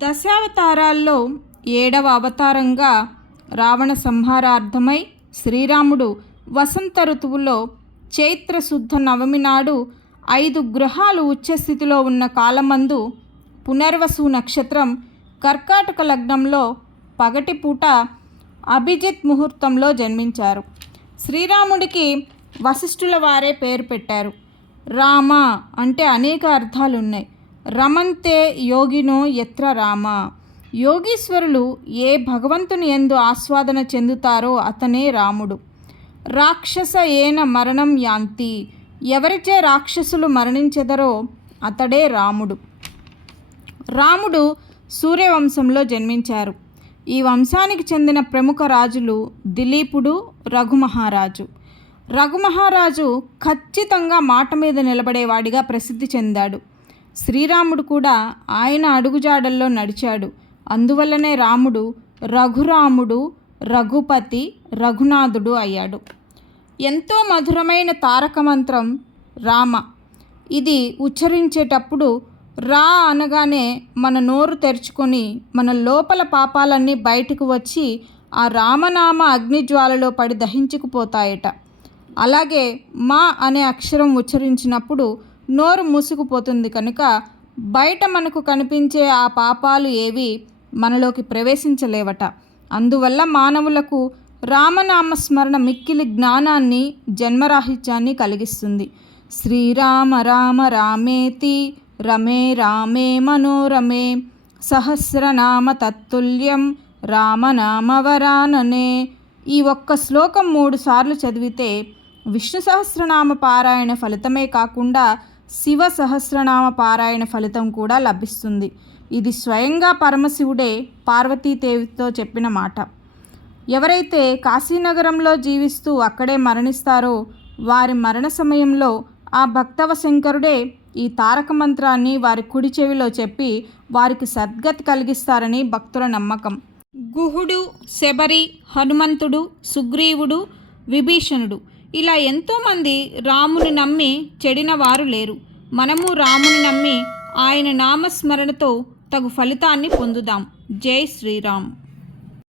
దశావతారాల్లో 7వ అవతారంగా రావణ సంహారార్థమై శ్రీరాముడు వసంత ఋతువులో చైత్రశుద్ధ నవమి నాడు 5 గ్రహాలు ఉచ్చస్థితిలో ఉన్న కాలమందు పునర్వసు నక్షత్రం కర్కాటక లగ్నంలో పగటిపూట అభిజిత్ ముహూర్తంలో జన్మించారు. శ్రీరాముడికి వశిష్ఠుల వారే పేరు పెట్టారు. రామ అంటే అనేక అర్థాలున్నాయి. రమంతే యోగినో యత్ర రామ. యోగీశ్వరులు ఏ భగవంతుని యందు ఆస్వాదన చెందుతారో అతనే రాముడు. రాక్షస ఏన మరణం యాంతి. ఎవరిచే రాక్షసులు మరణించెదరో అతడే రాముడు. రాముడు సూర్యవంశంలో జన్మించారు. ఈ వంశానికి చెందిన ప్రముఖ రాజులు దిలీపుడు, రఘుమహారాజు. రఘుమహారాజు ఖచ్చితంగా మాట మీద నిలబడేవాడిగా ప్రసిద్ధి చెందాడు. శ్రీరాముడు కూడా ఆయన అడుగుజాడల్లో నడిచాడు. అందువల్లనే రాముడు రఘురాముడు, రఘుపతి, రఘునాథుడు అయ్యాడు. ఎంతో మధురమైన తారక మంత్రం రామ. ఇది ఉచ్చరించేటప్పుడు రా అనగానే మన నోరు తెరుచుకొని మన లోపల పాపాలన్నీ బయటకు వచ్చి ఆ రామనామ అగ్నిజ్వాలలో పడి దహించుకుపోతాయట. అలాగే మా అనే అక్షరం ఉచ్చరించినప్పుడు నోరు మూసుకుపోతుంది కనుక బయట మనకు కనిపించే ఆ పాపాలు ఏవి మనలోకి ప్రవేశించలేవట. అందువల్ల మానవులకు రామనామస్మరణ మిక్కిలి జ్ఞానాన్ని, జన్మరాహిత్యాన్ని కలిగిస్తుంది. శ్రీరామ రామ రామేతి రమే రామే మనోరమే సహస్రనామ తత్తుల్యం రామనామవరాననే. ఈ ఒక్క శ్లోకం 3 సార్లు చదివితే విష్ణు సహస్రనామ పారాయణ ఫలితమే కాకుండా శివ సహస్రనామ పారాయణ ఫలితం కూడా లభిస్తుంది. ఇది స్వయంగా పరమశివుడే పార్వతీదేవితో చెప్పిన మాట. ఎవరైతే కాశీనగరంలో జీవిస్తూ అక్కడే మరణిస్తారో వారి మరణ సమయంలో ఆ భక్తవ శంకరుడే ఈ తారక మంత్రాన్ని వారి కుడి చెవిలో చెప్పి వారికి సద్గతి కలిగిస్తారని భక్తుల నమ్మకం. గుహుడు, శబరి, హనుమంతుడు, సుగ్రీవుడు, విభీషణుడు ఇలా ఎంతోమంది రాముని నమ్మి చెడిన వారు లేరు. మనము రాముని నమ్మి ఆయన నామస్మరణతో తగు ఫలితాన్ని పొందుదాం. జై శ్రీరామ్.